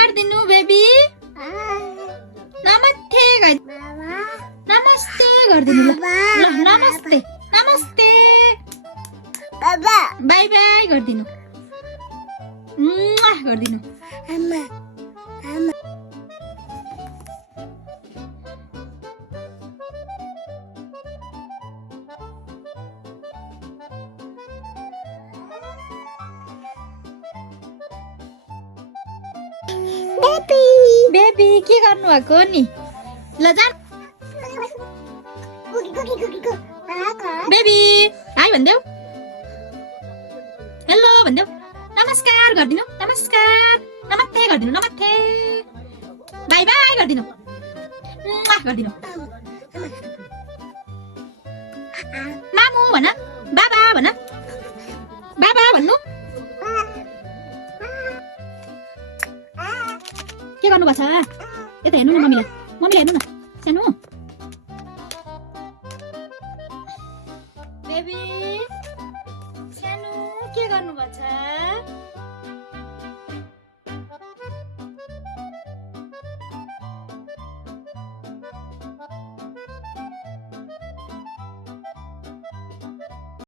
गरिदिनु बेबी नमस्ते नमस्ते गरिदिनु ल नमस्ते नमस्ते बाई बाई गरिदिनु गरिदिनु बेबी के गर्नु भएको नि ल जान बेबी हाई भन्देऊ हेलो भन्देऊ नमस्कार गरिदिनु नमस्कार नमस्ते गरिदिनु नमस्ते बाई बाई गरिदिनु गरिदिनु मामु भन बाबा भन बाबा भन्नु के गर्नु भएको छ यता हेर्नु न मम्मीलाई हेर्नु न सानो बेबी सानो के गर्नु भएको छ